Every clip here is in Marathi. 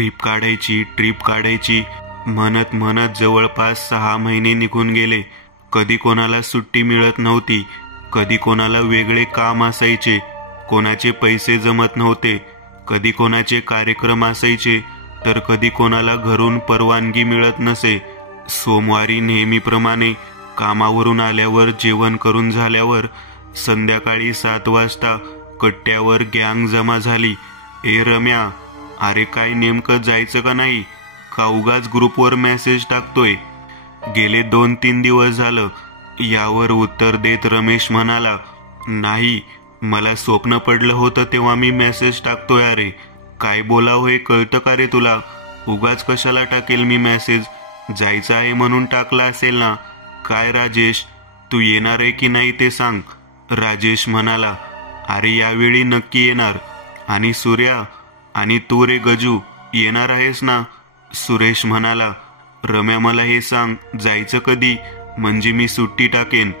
ट्रिप काढायची म्हणत म्हणत जवळपास 6 महिने निघून गेले. कधी कोणाला सुट्टी मिळत नव्हती, कधी कोणाला वेगळे काम असायचे, कोणाचे पैसे जमत नव्हते, कधी कोणाचे कार्यक्रम असायचे, तर कधी कोणाला घरून परवानगी मिळत नसे. सोमवारी नेहमीप्रमाणे कामावरून आल्यावर जेवण करून झाल्यावर संध्याकाळी 7 वाजता कट्ट्यावर गँग जमा झाली. ए रम्या, अरे काय नेमकं जायचं का नाही? का उगाच ग्रुपवर मेसेज टाकतोय? गेले 2-3 दिवस झालं. यावर उत्तर देत रमेश म्हणाला, नाही, मला स्वप्न पडलं होतं तेव्हा मी मेसेज टाकतोय. अरे काय बोलावं हे कळतं का रे तुला? उगाच कशाला टाकेल मी मेसेज? जायचं आहे म्हणून टाकला असेल ना? काय राजेश, तू येणार आहे की नाही ते सांग. राजेश म्हणाला, अरे यावेळी नक्की येणार. आणि सूर्या आणि तू रे गजू, येणार आहेस ना? सुरेश म्हणाला, रम्या मला हे सांग, जायचं कधी? म्हणजे मी सुट्टी टाकेन.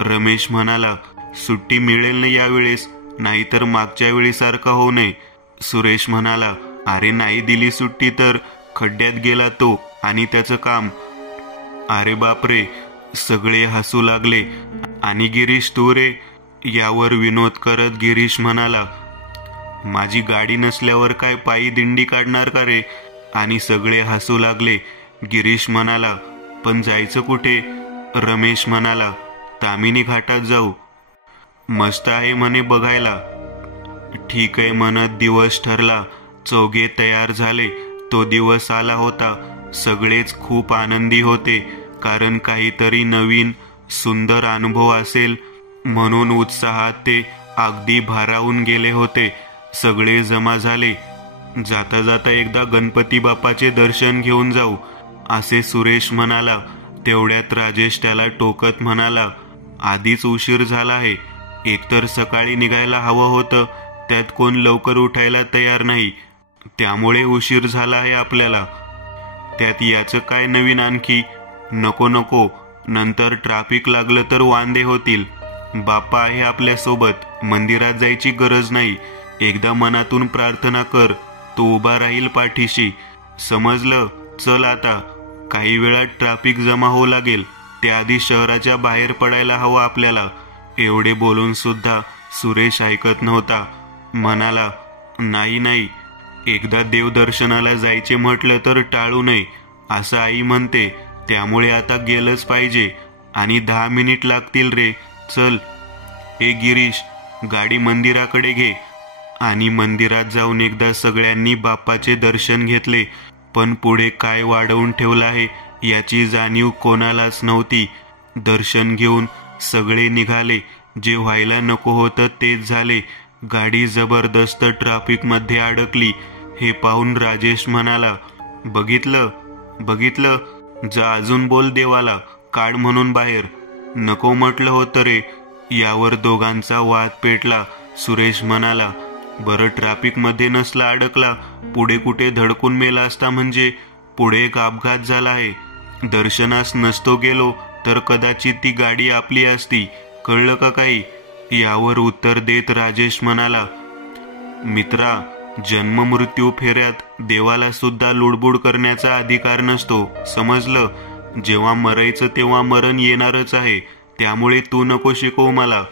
रमेश म्हणाला, सुट्टी मिळेल ना यावेळेस, नाहीतर मागच्या वेळीसारखा होऊ नये. सुरेश म्हणाला, अरे नाही दिली सुट्टी तर खड्ड्यात गेला तो आणि त्याचं काम. अरे बापरे, सगळे हसू लागले. आणि गिरीश तू रे? यावर विनोद करत गिरीश म्हणाला, माझी गाडी नसल्यावर काय पायी दिंडी काढणार का रे? आणि सगळे हसू लागले. गिरीश म्हणाला, पण जायचं कुठे? रमेश म्हणाला, तामिनी घाटात जाऊ, मस्त आहे म्हणे बघायला. ठीक आहे म्हणत दिवस ठरला. चौघे तयार झाले. तो दिवस आला होता. सगळेच खूप आनंदी होते, कारण काहीतरी नवीन सुंदर अनुभव असेल म्हणून उत्साहात ते अगदी भारावून गेले होते. सगळे जमा झाले. जाता जाता एकदा गणपती बाप्पाचे दर्शन घेऊन जाऊ, असे सुरेश म्हणाला. तेवढ्यात राजेश त्याला टोकत म्हणाला, आधीच उशीर झाला आहे. एकतर सकाळी निघायला हवं होतं, त्यात कोण लवकर उठायला तयार नाही, त्यामुळे उशीर झाला आहे आपल्याला. त्यात याचं काय नवीन आणखी? नको नको, नंतर ट्रॅफिक लागलं तर वांदे होतील. बाप्पा आहे आपल्यासोबत, मंदिरात जायची गरज नाही. एकदा मनातून प्रार्थना कर, तो उभा राहील पाठीशी. समजलं? चल आता. काही वेळात ट्रॅफिक जमा होऊ लागेल, त्याआधी शहराच्या बाहेर पडायला हवं आपल्याला. एवढे बोलून सुद्धा सुरेश ऐकत नव्हता. म्हणाला, नाही नाही, एकदा देवदर्शनाला जायचे म्हटलं तर टाळू नये, असं आई म्हणते, त्यामुळे आता गेलंच पाहिजे. आणि 10 मिनिट लागतील रे, चल. ए गिरीश, गाडी मंदिराकडे घे. आणि मंदिरात जाऊन एकदा सगळ्यांनी बाप्पाचे दर्शन घेतले. पण पुढे काय वाढवून ठेवलं आहे याची जाणीव कोणालाच नव्हती. दर्शन घेऊन सगळे निघाले. जे व्हायला नको होतं तेच झाले. गाडी जबरदस्त ट्रॅफिकमध्ये अडकली. हे पाहून राजेश म्हणाला, बघितलं बघितलं, जा अजून बोल देवाला, काढ म्हणून बाहेर. नको म्हटलं होतं रे. यावर दोघांचा वाद पेटला. सुरेश म्हणाला, बरं ट्रॅफिकमध्ये नसला अडकला, पुढे कुठे धडकून मेला असता म्हणजे? पुढे एक अपघात झाला आहे. दर्शनास नसतो गेलो तर कदाचित ती गाडी आपली असती. कळलं का काही? यावर उत्तर देत राजेश म्हणाला, मित्रा, जन्म मृत्यू फेऱ्यात देवाला सुद्धा लुडबुड करण्याचा अधिकार नसतो, समजलं? जेव्हा मरायचं तेव्हा मरण येणारच आहे, त्यामुळे तू नको शिकवू मला.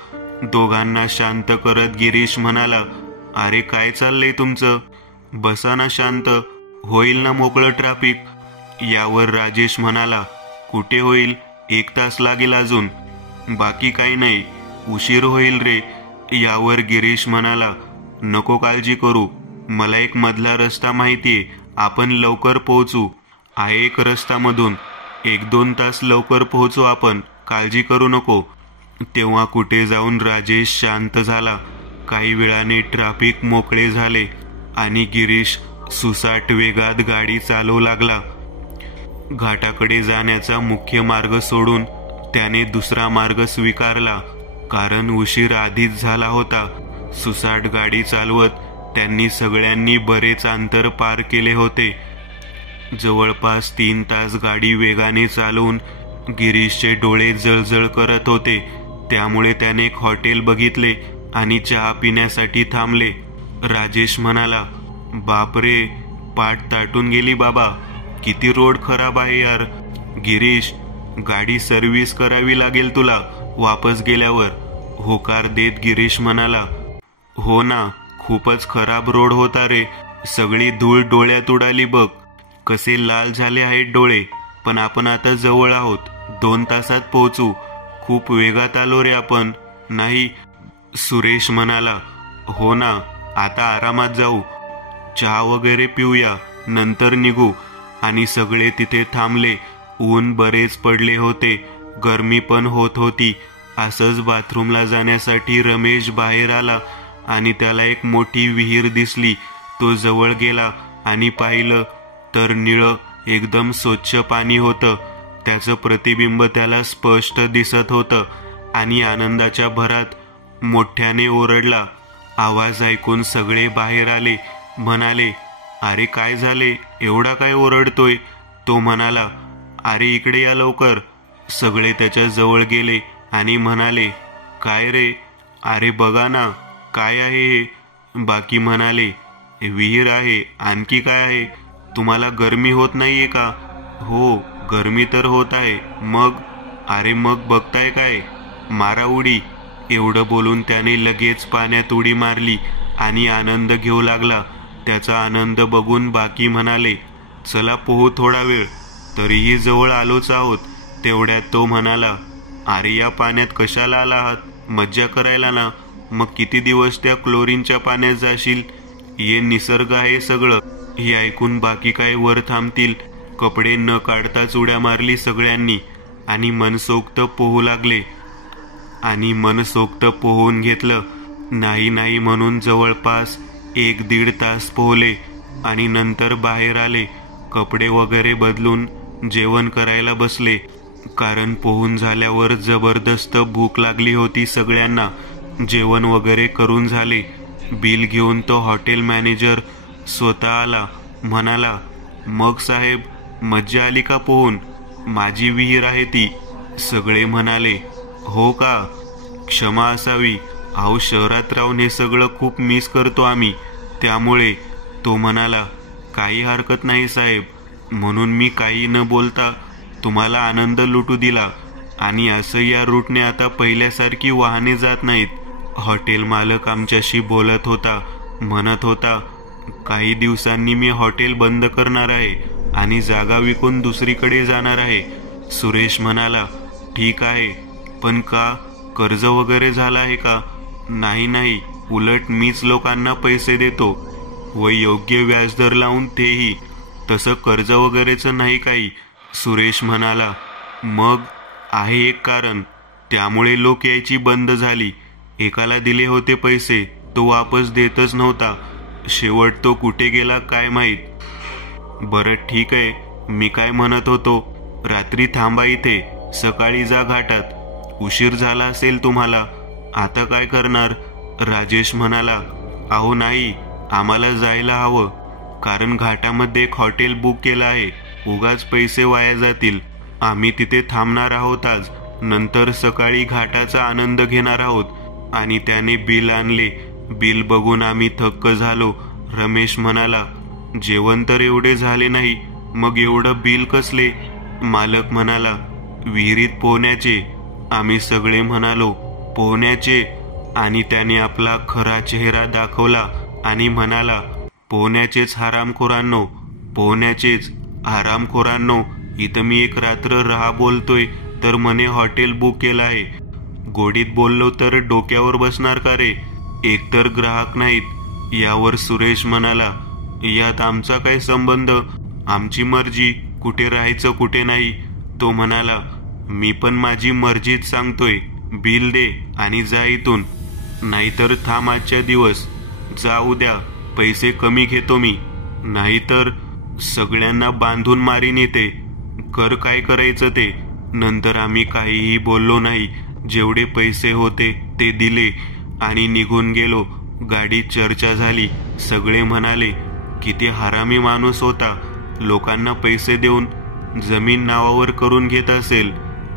दोघांना शांत करत गिरीश म्हणाला, अरे काय चाललंय तुमचं? बसा ना शांत, होईल ना मोकळं ट्रॅफिक. यावर राजेश म्हणाला, कुठे होईल, 1 तास लागेल अजून. बाकी काही नाही, उशीर होईल रे. यावर गिरीश म्हणाला, नको काळजी करू, मला एक मधला रस्ता माहितीये, आपण लवकर पोहोचू. आहे एक रस्ता मधून, 1-2 तास लवकर पोहोचू आपण, काळजी करू नको. तेव्हा कुठे जाऊन राजेश शांत झाला. काही वेळाने ट्रॅफिक मोकळे झाले आणि गिरीश सुसाट वेगात गाडी चालवू लागला. घाटाकडे जाण्याचा मुख्य मार्ग सोडून त्याने दुसरा मार्ग स्वीकारला, कारण उशीर आधीच झाला होता. सुसाट गाडी चालवत त्यांनी सगळ्यांनी बरेच अंतर पार केले होते. जवळपास 3 तास गाडी वेगाने चालवून गिरीशचे डोळे जळजळ करत होते. त्यामुळे त्याने एक हॉटेल बघितले आणि चहा पिण्यासाठी थांबले. राजेश म्हणाला, बापरे, पाठ ताटून गेली बाबा. किती रोड खराब आहे यार. गिरीश, गाडी सर्व्हिस करावी लागेल तुला वापस गेल्यावर, होकार देत गिरीश म्हणाला. हो ना, खूपच खराब रोड होता रे. सगळी धूळ डोळ्यात उडाली बघ. कसे लाल झाले आहेत डोळे. पण आपण आता जवळ आहोत. 2 तासात पोहोचू. खूप वेगात आलो रे आपण. नाही, सुरेश म्हणाला. हो ना, आता आरामात जाऊ. चहा वगैरे पिऊया, नंतर निघू. आणि सगळे तिथे थांबले. ऊन बरेच पडले होते, गरमी पण होत होती. असंच बाथरूमला जाण्यासाठी रमेश बाहेर आला आणि त्याला एक मोठी विहीर दिसली. तो जवळ गेला आणि पाहिलं तर निळं एकदम स्वच्छ पाणी होतं. त्याचं प्रतिबिंब त्याला स्पष्ट दिसत होतं आणि आनंदाच्या भरात मोठ्याने ओरडला. आवाज ऐकून सगळे बाहेर आले. म्हणाले, अरे काय झाले, एवढा काय ओरडतोय? तो म्हणाला, अरे इकडे या लवकर. सगळे त्याच्या जवळ गेले आणि म्हणाले, काय रे? अरे बघा ना, काय आहे हे? बाकी म्हणाले, विहीर आहे. आणखी काय आहे? तुम्हाला गरमी होत नाहीये का? हो, गरमी तर होत आहे. मग? अरे मग बघताय काय? मारा उडी. एवढं बोलून त्याने लगेच पाण्यात उडी मारली आणि आनंद घेऊ लागला. त्याचा आनंद बघून बाकी म्हणाले, चला पोहू थोडा वेळ. तरीही जवळ आलोच आहोत. तेवढ्यात तो म्हणाला, अरे या पाण्यात कशाला आला आहात? मज्जा करायला ना. मग किती दिवस त्या क्लोरीनच्या पाण्यात जाशील? हे निसर्ग आहे सगळं. हे ऐकून बाकी काय वर थांबतील. कपडे न काढताच उड्या मारली सगळ्यांनी आणि मनसोक्त पोहू लागले. आणि मनसोक्त पोहून घेतलं. नाही नाही म्हणून जवळपास 1-1.5 तास पोहले आणि नंतर बाहेर आले. कपडे वगैरे बदलून जेवण करायला बसले. कारण पोहून झाल्यावर जबरदस्त भूक लागली होती सगळ्यांना. जेवण वगैरे करून झाले. बिल घेऊन तो हॉटेल मॅनेजर स्वतः आला. म्हणाला, मग साहेब, मज्जा आली का पोहून? माझी विहीर आहे ती. सगळे म्हणाले, हो का? क्षमा असावी. अहो, शहरात राहून हे सगळं खूप मिस करतो आम्ही, त्यामुळे. तो म्हणाला, काही हरकत नाही साहेब. म्हणून मी काही न बोलता तुम्हाला आनंद लुटू दिला. आणि असं या रूटने आता पहिल्यासारखी वाहने जात नाहीत. हॉटेल मालक आमच्याशी बोलत होता. म्हणत होता, काही दिवसांनी मी हॉटेल बंद करणार आहे आणि जागा विकून दुसरीकडे जाणार आहे. सुरेश म्हणाला, ठीक आहे, पण का? कर्ज वगैरे झालं आहे का? नाही नाही, उलट मीच लोकांना पैसे देतो व योग्य व्याजदर लावून तेही. तसं कर्ज वगैरेचं नाही काही. सुरेश म्हणाला, मग आहे एक कारण. त्यामुळे लोक यायची बंद झाली. एकाला दिले होते पैसे, तो वापस देतच नव्हता. शेवट तो कुठे गेला काय माहीत. बरं ठीक आहे, मी काय म्हणत होतो, रात्री थांबा इथे, सकाळी जा घाटात. उशीर झाला असेल तुम्हाला. आता काय करणार? राजेश म्हणाला, अहो नाही, आम्हाला जायला हवं. कारण घाटामध्ये एक हॉटेल बुक केलं आहे. उगाच पैसे वाया जातील. आम्ही तिथे थांबणार आहोत आज. नंतर सकाळी घाटाचा आनंद घेणार आहोत. आणि त्याने बिल आणले. बिल बघून आम्ही थक्क झालो. रमेश म्हणाला, जेवण तर एवढे झाले नाही, मग एवढं बिल कसले? मालक म्हणाला, विहिरीत पोहण्याचे. आम्ही सगळे म्हणालो, पोहण्याचे? आणि त्याने आपला खरा चेहरा दाखवला आणि म्हणाला, पोहण्याचेच हरामखोरांनो, पोहण्याचेच हरामखोरांनो. इथं मी एक रात्र रहा बोलतोय तर म्हणे हॉटेल बुक केलं आहे. गोडीत बोललो तर डोक्यावर बसणार का रे? एकतर ग्राहक नाहीत. यावर सुरेश म्हणाला, यात आमचा काय संबंध? आमची मर्जी, कुठे राहायचं कुठे नाही. तो म्हणाला, मी पण माझी मर्जीच सांगतोय. बिल दे आणि जा इथून. नाहीतर थांब आजच्या दिवस. जा उद्या, पैसे कमी घेतो मी. नाहीतर सगळ्यांना बांधून मारीन येते. कर काय करायचं ते. नंतर आम्ही काहीही बोललो नाही. जेवढे पैसे होते ते दिले आणि निघून गेलो. गाडीत चर्चा झाली. सगळे म्हणाले, किती हरामी माणूस होता. लोकांना पैसे देऊन जमीन नावावर करून घेत असेल.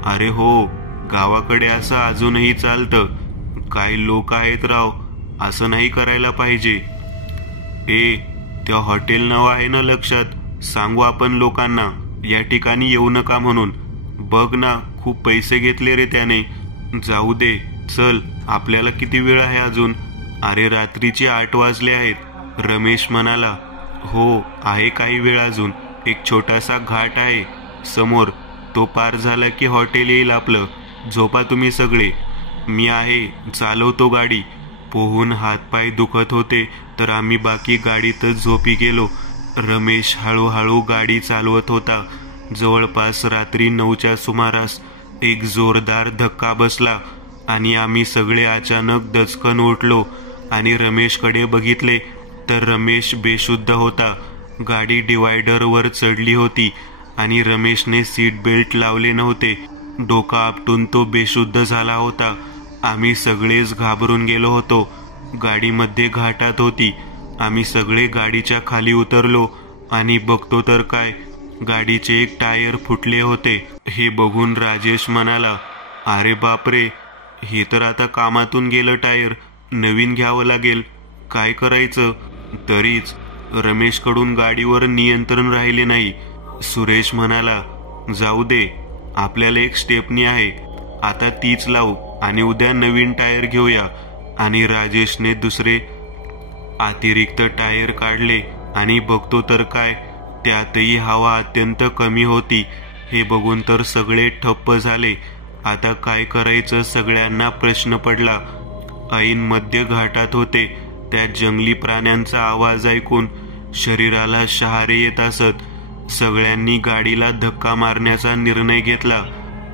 अरे हो, गावाकडे असं अजूनही चालतं. काय लोक आहेत राव. असं नाही करायला पाहिजे. त्या हॉटेल नाव आहे ना लक्षात? सांगू आपण लोकांना या ठिकाणी येऊ नका म्हणून. बघ ना, खूप पैसे घेतले रे त्याने. जाऊ दे, चल, आपल्याला किती वेळ आहे अजून? अरे रात्रीचे 8 वाजले आहेत. रमेश म्हणाला. हो, आहे काही वेळ अजून. एक छोटासा घाट आहे समोर, तो पार झाला की हॉटेल येईल आपलं. झोपा तुम्ही सगळे, मी आहे, चालवतो गाडी. पोहून हातपाय दुखत होते तर आम्ही बाकी गाडीतच झोपी गेलो. रमेश हळूहळू गाडी चालवत होता. जवळपास रात्री 9च्या सुमारास एक जोरदार धक्का बसला आणि आम्ही सगळे अचानक दचकन उठलो आणि रमेशकडे बघितले तर रमेश बेशुद्ध होता. गाडी डिवायडरवर चढली होती आणि रमेशने सीट बेल्ट लावले नव्हते. डोका आपटून तो बेशुद्ध झाला होता. आम्ही सगळेच घाबरून गेलो होतो. गाडीमध्ये घाटात होती. आम्ही सगळे गाडीच्या खाली उतरलो आणि बघतो तर काय, गाडीचे एक टायर फुटले होते. हे बघून राजेश म्हणाला, अरे बापरे, हे तर आता कामातून गेलं टायर. नवीन घ्यावं लागेल. काय करायचं? तरीच रमेशकडून गाडीवर नियंत्रण राहिले नाही. सुरेश म्हणाला, जाऊ दे, आपल्याला एक स्टेपनी आहे, आता तीच लावू आणि उद्या नवीन टायर घेऊया. आणि राजेशने दुसरे अतिरिक्त टायर काढले आणि बघतो तर काय, त्यातही हवा अत्यंत कमी होती. हे बघून तर सगळे ठप्प झाले. आता काय करायचं सगळ्यांना प्रश्न पडला. ऐन मध्य घाटात होते. त्या जंगली प्राण्यांचा आवाज ऐकून शरीराला शहारे येत असत. सगळ्यांनी गाडीला धक्का मारण्याचा निर्णय घेतला.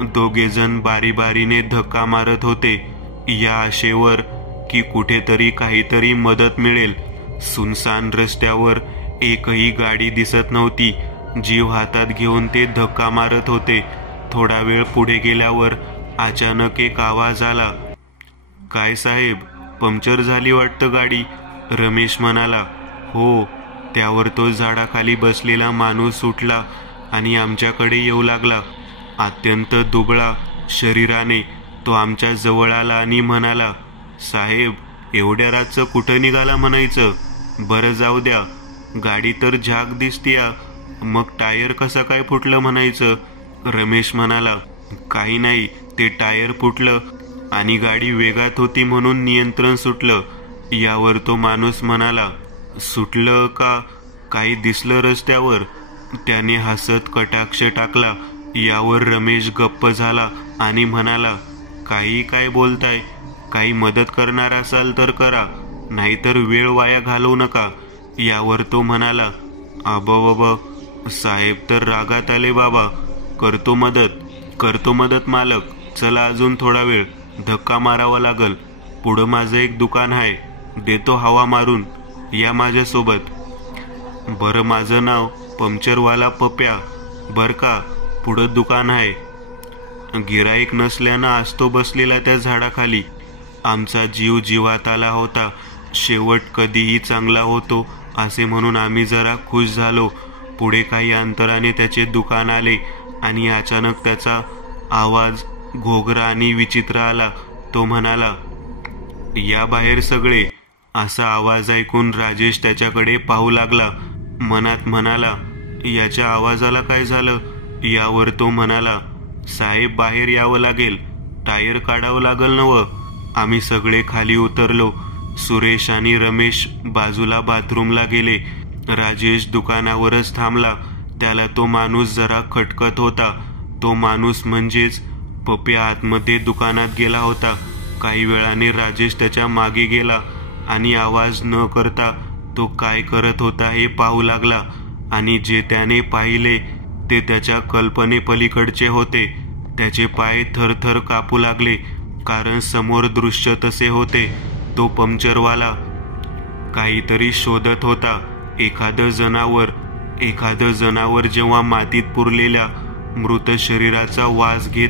दोघेजण बारीबारीने धक्का मारत होते या आशेवर की कुठेतरी काहीतरी मदत मिळेल. सुनसान रस्त्यावर एकही गाडी दिसत नव्हती. जीव हातात घेऊन ते धक्का मारत होते. थोडा वेळ पुढे गेल्यावर अचानक एक आवाज आला. काय साहेब, पंक्चर झाली वाटतं गाडी? रमेश म्हणाला. हो. त्यावर तो झाडाखाली बसलेला माणूस उठला आणि आमच्याकडे येऊ लागला. अत्यंत दुबळा शरीराने तो आमच्या जवळ आला आणि म्हणाला, साहेब, एवढ्या रातचं कुठं निघाला म्हणायचं? बरं जाऊ द्या, गाडी तर झाक दिसतीया, मग टायर कसं काय फुटलं म्हणायचं? रमेश म्हणाला, काही नाही, ते टायर फुटलं आणि गाडी वेगात होती म्हणून नियंत्रण सुटलं. यावर तो माणूस म्हणाला, सुटलं का? काही दिसलं रस्त्यावर? त्याने हसत कटाक्ष टाकला. यावर रमेश गप्प झाला आणि म्हणाला, काही काय बोलताय? काही मदत करणार असाल तर करा, नाहीतर वेळ वाया घालवू नका. यावर तो म्हणाला, अबब, साहेब तर रागात आले बाबा. करतो मदत मालक. चला अजून थोडा वेळ, धक्का मारावा लागल. पुढं माझं एक दुकान आहे, देतो हवा मारून, या माझ्यासोबत. बरं, माझं नाव पंक्चरवाला पप्या बर का. पुढं दुकान आहे. गिराईक नसल्यानं असतो बसलेला त्या झाडाखाली. आमचा जीव जीवात आला होता. शेवट कधीही चांगला होतो असे म्हणून आम्ही जरा खुश झालो. पुढे काही अंतराने त्याचे दुकान आले आणि अचानक त्याचा आवाज घोगरा आणि विचित्र आला. तो म्हणाला, या बाहेर सगळे. असा आवाज ऐकून राजेश त्याच्याकडे पाहू लागला. मनात म्हणाला, याच्या आवाजाला काय झालं? यावर तो म्हणाला, साहेब, बाहेर यावं लागेल, टायर काढावं लागल नवं. आम्ही सगळे खाली उतरलो. सुरेश आणि रमेश बाजूला बाथरूमला गेले. राजेश दुकानावरच थांबला. त्याला तो माणूस जरा खटकत होता. तो माणूस म्हणजेच पप्या आतमध्ये दुकानात गेला होता. काही वेळाने राजेश त्याच्या मागे गेला आणि आवाज न करता तो काय करत होता हे पाहू लागला. आणि जे त्याने पाहिले ते त्याच्या कल्पनेपलीकडचे होते. त्याचे पाय थरथर कापू लागले, कारण समोर दृश्य तसे होते. तो पंक्चरवाला काहीतरी शोधत होता. एखादं जनावर जेव्हा मातीत पुरलेल्या मृत शरीराचा वास घेत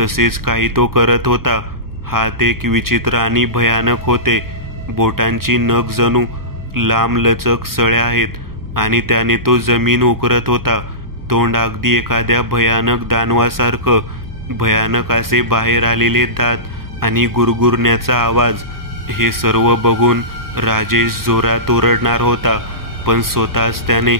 तसेच काही तो करत होता. हात एक विचित्र आणि भयानक होते. बोटांची नख जणू लांब लचक सळ्या आहेत आणि त्याने तो जमीन उकरत होता. तोंड अगदी एखाद्या भयानक दानवासारखं. भयानक असे बाहेर आलेले दात आणि गुरगुरण्याचा आवाज. हे सर्व बघून राजेश जोरात ओरडणार होता, पण स्वतःच त्याने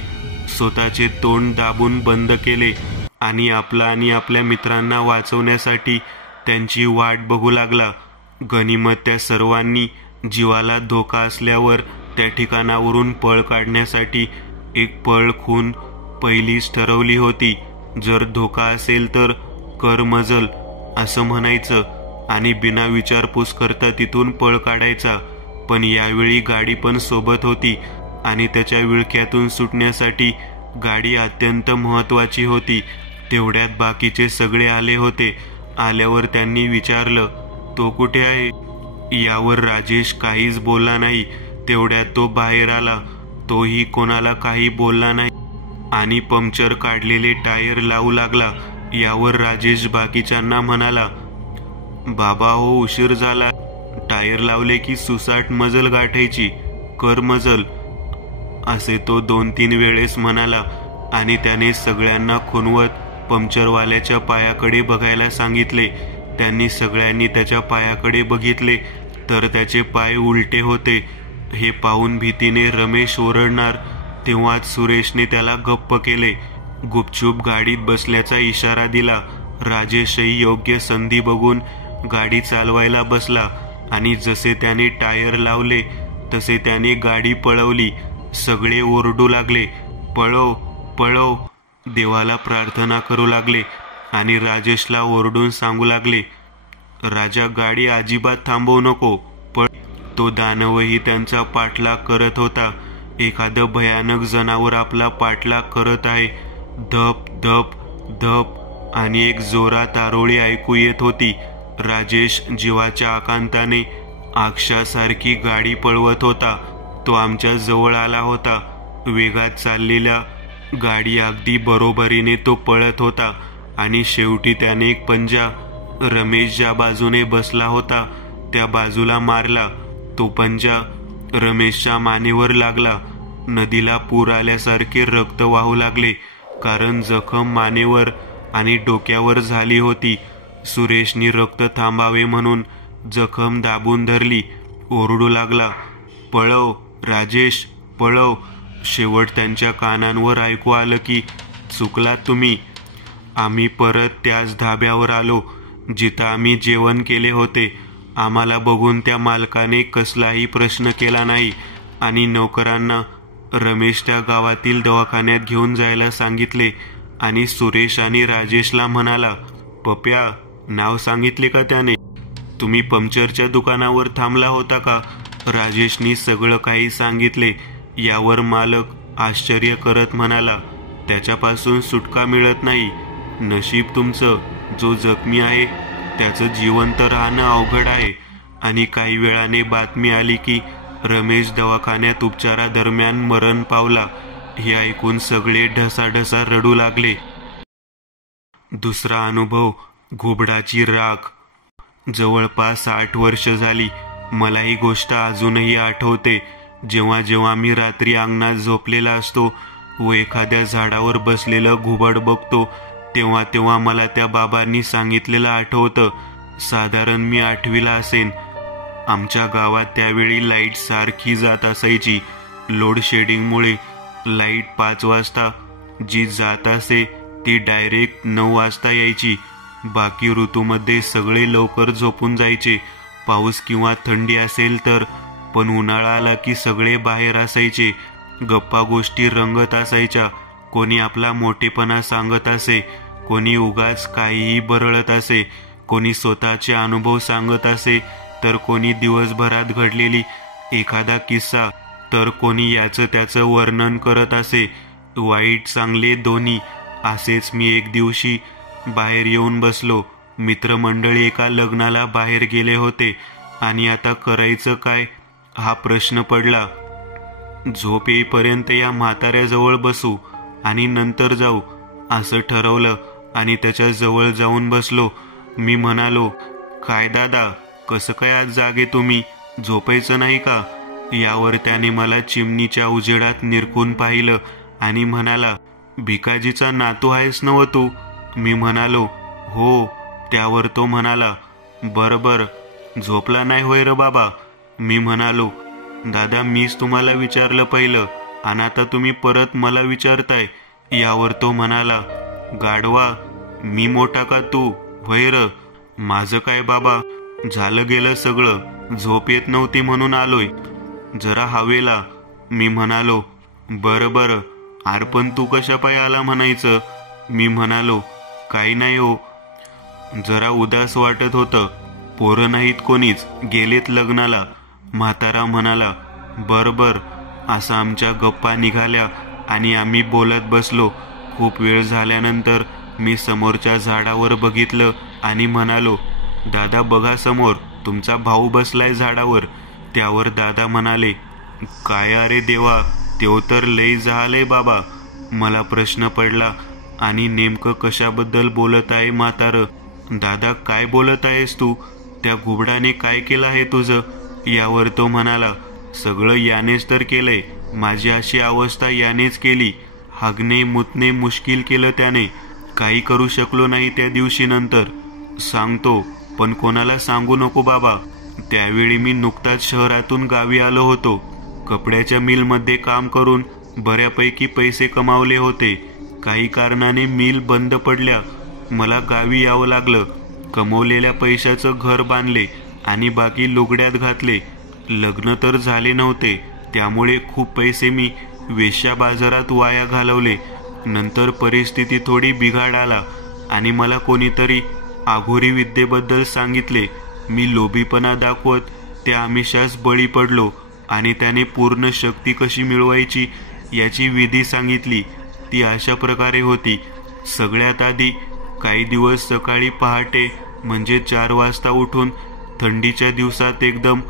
स्वतःचे तोंड दाबून बंद केले आणि आपला आणि आपल्या मित्रांना वाचवण्यासाठी त्यांची वाट बघू लागला. गनिमत त्या सर्वांनी जीवाला धोका असल्यावर त्या ठिकाणावरून पळ काढण्यासाठी एक पळ खून पहिलीच ठरवली होती. जर धोका असेल तर कर मजल असं म्हणायचं आणि बिना विचारपूस करता तिथून पळ काढायचा. पण यावेळी गाडी पण सोबत होती आणि त्याच्या विळख्यातून सुटण्यासाठी गाडी अत्यंत महत्वाची होती. तेवढ्यात बाकीचे सगळे आले होते. आल्यावर त्यांनी विचारलं, तो कुठे आहे? यावर राजेश काहीच बोलला नाही. तेवढ्यात तो बाहेर आला. तोही कोणाला काही बोलला नाही आणि पंक्चर काढलेले टायर लावू लागला. यावर राजेश बाकीच्यांना म्हणाला, बाबा हो, उशीर झाला. टायर लावले की सुसाट मजल गाठायची, कर मजल असे तो 2-3 वेळेस म्हणाला आणि त्याने सगळ्यांना खुणवत पंक्चरवाल्याच्या पायाकडे बघायला सांगितले. त्यांनी सगळ्यांनी त्याच्या पायाकडे बघितले तर त्याचे पाय उलटे होते. हे पाहून भीतीने रमेश ओरडणार तेव्हाच सुरेशने त्याला गप्प केले. गुपचूप गाडीत बसल्याचा इशारा दिला. राजेशही योग्य संधी बघून गाडी चालवायला बसला आणि जसे त्याने टायर लावले तसे त्याने गाडी पळवली. सगळे ओरडू लागले, पळव पळव, देवाला प्रार्थना करू लागले आणि राजेशला ओरडून सांगू लागले, राजा गाडी अजिबात थांबवू नको, पळ. तो दानवही त्यांचा पाठलाग करत होता. एखादं भयानक जनावर आपला पाठलाग करत आहे. धप धप धप आणि एक जोरात आरोळी ऐकू येत होती. राजेश जीवाच्या आकांताने आक्षासारखी गाडी पळवत होता. तो आमच्या जवळ आला होता. वेगात चाललेल्या गाडी अगदी बरोबरीने तो पळत होता आणि शेवटी त्याने एक पंजा रमेश ज्या बाजूने बसला होता त्या बाजूला मारला. तो पंजा रमेशच्या मानेवर लागला. नदीला पूर आल्यासारखे रक्त वाहू लागले, कारण जखम मानेवर आणि डोक्यावर झाली होती. सुरेशनी रक्त थांबावे म्हणून जखम दाबून धरली. ओरडू लागला, पळव राजेश पळव. शेवट त्यांच्या कानांवर ऐकू आलं की, चुकलात तुम्ही. आम्ही परत त्याच धाब्यावर आलो जिथं आम्ही जेवण केले होते. आम्हाला बघून त्या मालकाने कसलाही प्रश्न केला नाही आणि नौकरांना रमेश त्या गावातील दवाखान्यात घेऊन जायला सांगितले आणि सुरेश आणि राजेशला म्हणाला, पप्या नाव सांगितले का त्याने? तुम्ही पंक्चरच्या दुकानावर थांबला होता का? राजेशनी सगळं काही सांगितले. यावर मालक आश्चर्य करत म्हणाला, त्याच्यापासून सुटका मिळत नाही. नशीब तुमचं, जो जखमी आहे त्याचं जिवंत राहणं अवघड आहे. आणि काही वेळाने बातमी आली की रमेश दवाखान्यात उपचारादरम्यान मरण पावला. हे ऐकून सगळे ढसाढसा रडू लागले. दुसरा अनुभव, घुबडाची राख. जवळपास 8 वर्ष झाली. मला ही गोष्ट अजूनही आठवते. जेव्हा जेव्हा मी रात्री अंगणात झोपलेला असतो व एखाद्या झाडावर बसलेलं घुबड बघतो तेव्हा तेव्हा मला त्या बाबांनी सांगितलेलं आठवतं. साधारण मी 8वीला असेन. आमच्या गावात त्यावेळी लाईट सारखी जात असायची. लोड शेडिंगमुळे लाईट 5 वाजता जी जात असे ती डायरेक्ट 9 वाजता यायची. बाकी ऋतूमध्ये सगळे लवकर झोपून जायचे. पाऊस किंवा थंडी असेल तर, पण उन्हाळा आला की सगळे बाहेर असायचे. गप्पा गोष्टी रंगत असायच्या. कोणी आपला मोठेपणा सांगत असे, कोणी उगाच काहीही बरळत असे, कोणी स्वतःचे अनुभव सांगत असे, तर कोणी दिवसभरात घडलेली एखादा किस्सा, तर कोणी याचं त्याचं वर्णन करत असे. वाईट चांगले दोन्ही. असेच मी एक दिवशी बाहेर येऊन बसलो. मित्रमंडळी एका लग्नाला बाहेर गेले होते आणि आता करायचं काय हा प्रश्न पडला. झोप येईपर्यंत या म्हाताऱ्याजवळ बसू आणि नंतर जाऊ असं ठरवलं आणि त्याच्या जवळ जाऊन बसलो. मी म्हणालो, काय दादा, कसं काय आज जागे तुम्ही? झोपायचं नाही का? यावर त्याने मला चिमणीच्या उजेडात निरखून पाहिलं आणि म्हणाला, भिकाजीचा नातू आहेस नव तू? मी म्हणालो, हो. त्यावर तो म्हणाला, बरं झोपला नाही होय र बाबा? मी म्हणालो, दादा मीच तुम्हाला विचारलं पहिलं. आणि आता तुम्ही परत मला विचारताय. यावर तो म्हणाला, गाढवा, मी मोठा का तू? वैर, माझं काय बाबा, झालं गेलं सगळं, झोप येत नव्हती म्हणून आलोय जरा हवेला. मी म्हणालो, बरं बरं, आर पण तू कशा पाय आला म्हणायचं. मी म्हणालो, काही नाही हो, जरा उदास वाटत होतं. पोरं नाहीत कोणीच, गेलेत लग्नाला. म्हातारा म्हणाला, बर. असं आमच्या गप्पा निघाल्या आणि आम्ही बोलत बसलो. खूप वेळ झाल्यानंतर मी समोरच्या झाडावर बघितलं आणि म्हणालो, दादा बघा समोर, तुमचा भाऊ बसलाय झाडावर. त्यावर दादा म्हणाले, काय अरे देवा, तेव तर लई झालंय बाबा. मला प्रश्न पडला, आणि नेमकं कशाबद्दल बोलत आहे म्हातारं? दादा, काय बोलत आहेस तू? त्या घुबडाने काय केलं आहे तुझं? यावर तो म्हणाला, सगळं यानेच तर केलंय. माझी अशी अवस्था यानेच केली. हागणे मुतणे मुश्किल केलं त्याने. काही करू शकलो नाही त्या दिवशी. नंतर सांगतो, पण कोणाला सांगू नको बाबा. त्यावेळी मी नुकताच शहरातून गावी आलो होतो. कपड्याच्या मिलमध्ये काम करून बऱ्यापैकी पैसे कमावले होते. काही कारणाने मिल बंद पडल्या. मला गावी यावं लागलं. कमवलेल्या पैशाचं घर बांधले आणि बाकी लुगड्यात घातले. लग्न तर झाले नव्हते, त्यामुळे खूप पैसे मी वेश्या बाजारात वाया घालवले. नंतर परिस्थिती थोडी बिघाड आला आणि मला कोणीतरी आघोरी विद्येबद्दल सांगितले. मी लोभीपणा दाखवत त्या आमिषास बळी पडलो आणि त्याने पूर्ण शक्ती कशी मिळवायची याची विधी सांगितली. ती अशा प्रकारे होती. सगळ्यात आधी काही दिवस सकाळी पहाटे म्हणजे 4 वाजता उठून थंडीच्या दिवसात एकदम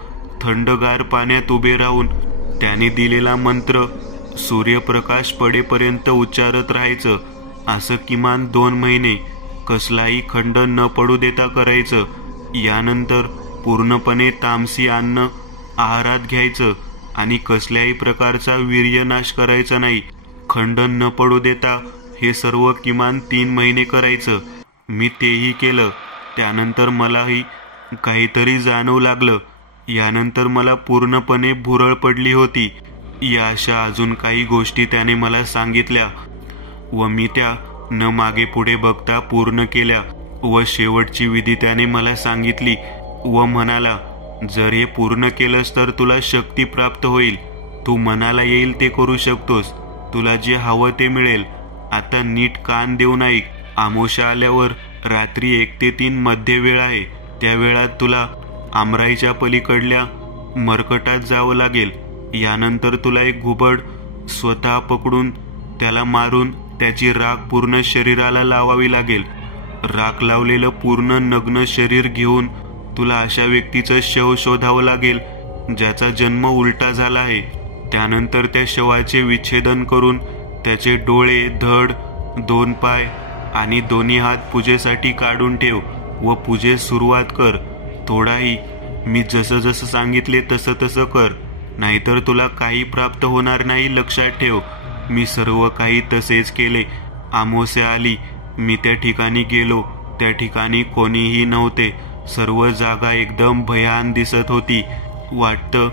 थंडगार पाण्यात उभे राहून त्याने दिलेला मंत्र सूर्यप्रकाश पडेपर्यंत उच्चारत राहायचं. असं किमान 2 महिने कसलाही खंड न पडू देता करायचं. यानंतर पूर्णपणे तामसी अन्न आहारात घ्यायचं आणि कसल्याही प्रकारचा वीर्यनाश करायचा नाही. खंड न पडू देता हे सर्व किमान 3 महिने करायचं. मी तेही केलं. त्यानंतर मलाही काहीतरी जाणवू लागलं. यानंतर मला पूर्णपणे भुरळ पडली होती. या अशा अजून काही गोष्टी त्याने मला सांगितल्या व मी त्या न मागे पुढे बघता पूर्ण केल्या. व शेवटची विधी त्याने मला सांगितली व म्हणाला, जर हे पूर्ण केलंस तर तुला शक्ती प्राप्त होईल. तू मनाला येईल ते करू शकतोस. तुला जे हवं ते मिळेल. आता नीट कान देऊन ऐक. आमोशा आल्यावर रात्री 1 ते 3 मध्य वेळ आहे. त्या वेळात तुला आमराईच्या पलीकडल्या मरकटात जावं लागेल. यानंतर तुला एक घुबड स्वतः पकडून त्याला मारून त्याची राख पूर्ण शरीराला लावावी लागेल. राख लावलेलं पूर्ण नग्न शरीर घेऊन तुला अशा व्यक्तीचं शव शोधावं लागेल ज्याचा जन्म उलटा झाला आहे. त्यानंतर त्या शवाचे विच्छेदन करून त्याचे डोळे, धड, 2 पाय आणि 2 हात पूजेसाठी काढून ठेव व पूजेस सुरुवात कर. थोडाही मी जसं जसं सांगितले तसं तसं कर, नाहीतर तुला काही प्राप्त होणार नाही. लक्षात ठेव. मी सर्व काही तसेच केले. अमावास्या आली. मी त्या ठिकाणी गेलो. त्या ठिकाणी कोणीही नव्हते. सर्व जागा एकदम भयान दिसत होती. वाटतं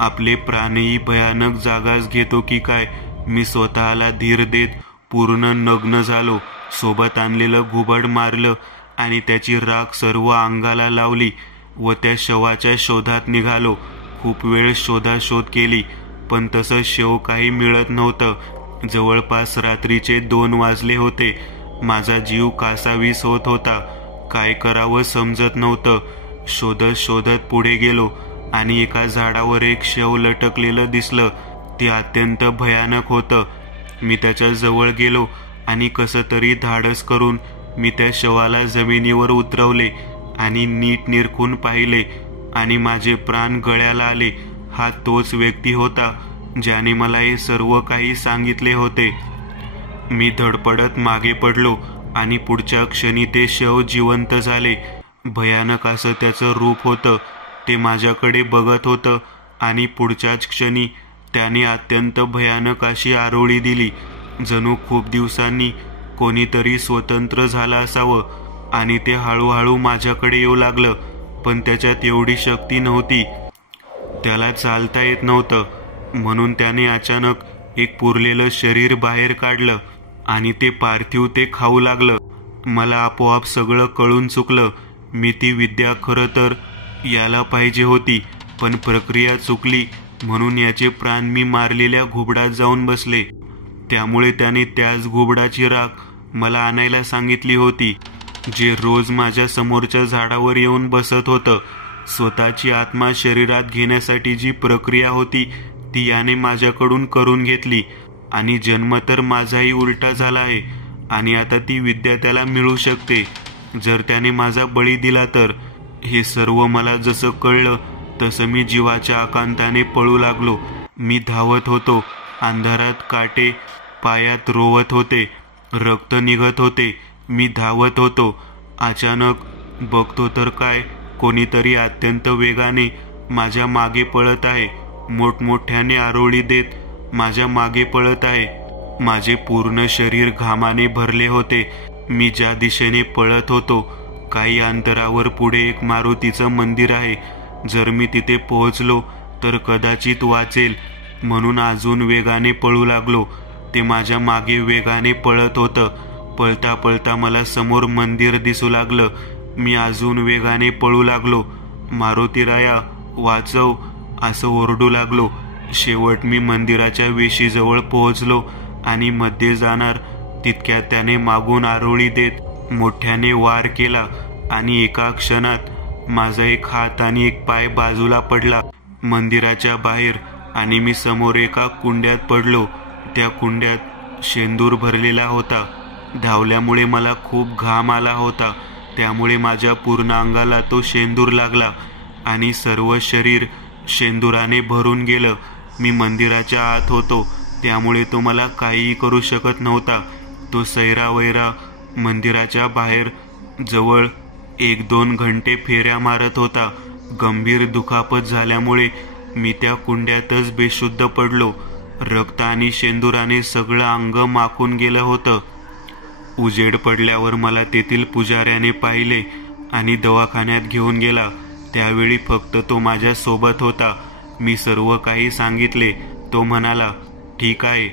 आपले प्राणही भयानक जागाच घेतो की काय. मी स्वतःला धीर देत पूर्ण नग्न झालो. सोबत आणलेलं घुबड मारलं आणि त्याची राख सर्व अंगाला लावली व त्या शवाच्या शोधात निघालो. खूप वेळ शोधाशोध केली, पण तसं शव काही मिळत नव्हतं. जवळपास रात्रीचे 2 वाजले होते. माझा जीव कासावीस होत होता. काय करावं समजत नव्हतं. शोधत शोधत पुढे गेलो आणि एका झाडावर एक शव लटकलेलं दिसलं. ते अत्यंत भयानक होतं. मी त्याच्या जवळ गेलो आणि कसं तरी धाडस करून मी त्या शवाला जमिनीवर उतरवले आणि नीट निरखून पाहिले आणि माझे प्राण गळ्याला आले. हा तोच व्यक्ती होता ज्याने मला हे सर्व काही सांगितले होते. मी धडपडत मागे पडलो आणि पुढच्या क्षणी ते शव जिवंत झाले. भयानक असं त्याचं रूप होतं. ते माझ्याकडे बघत होतं आणि पुढच्याच क्षणी त्याने अत्यंत भयानक अशी आरोळी दिली. जणू खूप दिवसांनी कोणीतरी स्वतंत्र झालं असावं आणि ते हळूहळू माझ्याकडे येऊ लागलं. पण त्याच्यात एवढी शक्ती नव्हती. त्याला चालता येत नव्हतं. म्हणून त्याने अचानक एक पुरलेलं शरीर बाहेर काढलं आणि ते पार्थिव ते खाऊ लागलं. मला आपोआप सगळं कळून चुकलं. मी ती विद्या खरं तर याला पाहिजे होती, पण प्रक्रिया चुकली म्हणून याचे प्राण मी मारलेल्या घुबडात जाऊन बसले. त्यामुळे त्याने त्याच घुबडाची राख मला आणायला सांगितली होती, जे रोज माझ्या समोरच्या झाडावर येऊन बसत होतं. स्वतःची आत्मा शरीरात घेण्यासाठी जी प्रक्रिया होती ती याने माझ्याकडून करून घेतली आणि जन्म तर माझाही उलटा झाला आहे आणि आता ती विद्या त्याला मिळू शकते जर त्याने माझा बळी दिला तर. हे सर्व मला जसं कळलं तसं मी जीवाच्या आकांताने पळू लागलो. मी धावत होतो. अंधारात काटे पायात रोवत होते, रक्त निघत होते. मी धावत होतो. अचानक बघतो तर काय, कोणीतरी अत्यंत वेगाने माझ्या मागे पळत आहे. मोठमोठ्याने आरोळी देत माझ्या मागे पळत आहे. माझे पूर्ण शरीर घामाने भरले होते. मी ज्या दिशेने पळत होतो काही अंतरावर पुढे एक मारुतीचं मंदिर आहे. जर मी तिथे पोहोचलो तर कदाचित वाचेल म्हणून अजून वेगाने पळू लागलो. ते माझ्या मागे वेगाने पळत होतं. पळता पळता मला समोर मंदिर दिसू लागलं. मी अजून वेगाने पळू लागलो. मारुतीराया वाचव असं ओरडू लागलो. शेवट मी मंदिराच्या वेशीजवळ पोहोचलो आणि मध्ये जाणार तितक्यात त्याने मागून आरोळी देत मोठ्याने वार केला आणि एका क्षणात माझा एक हात आणि एक पाय बाजूला पडला मंदिराच्या बाहेर आणि मी समोर एका कुंड्यात पडलो. त्या कुंड्यात शेंदूर भरलेला होता. धावल्यामुळे मला खूप घाम आला होता, त्यामुळे माझ्या पूर्ण अंगाला तो शेंदूर लागला आणि सर्व शरीर शेंदुराने भरून गेलं. मी मंदिराच्या आत होतो, त्यामुळे तो मला काहीही करू शकत नव्हता. तो सैरावैरा मंदिराच्या बाहेर जवळ 1-2 घंटे फेऱ्या मारत होता. गंभीर दुखापत झाल्यामुळे मी त्या कुंड्यातच बेशुद्ध पडलो. रक्त आणि शेंदुराने सगळं अंग माखून गेलं होतं. उजेड पडल्यावर मला तेथील पुजाऱ्याने पाहिले आणि दवाखान्यात घेऊन गेला. त्यावेळी फक्त तो माझ्या सोबत होता. मी सर्व काही सांगितले. तो म्हणाला, ठीक आहे,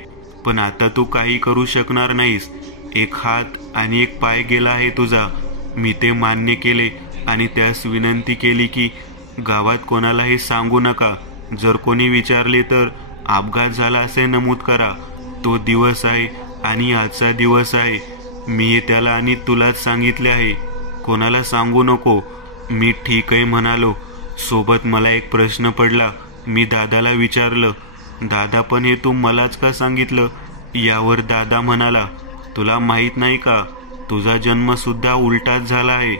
पण आता तू काही करू शकणार नाहीस. एक हात आणि एक पाय गेला आहे तुझा. मी ते मान्य केले आणि त्यास विनंती केली की गावात कोणालाही सांगू नका. जर कोणी विचारले तर अपघात झाला असे नमूद करा. तो दिवस आहे आणि आजचा दिवस आहे. मी त्याला आणि तुलाच सांगितले आहे, कोणाला सांगू नको. मी ठीक आहे म्हणालो. सोबत मला एक प्रश्न पडला. मी दादाला विचारलं, दादा पण हे तू मलाच का सांगितलं? यावर दादा म्हणाला, तुला माहित नाही का, तुझा जन्म सुद्धा उलटाच झाला आहे.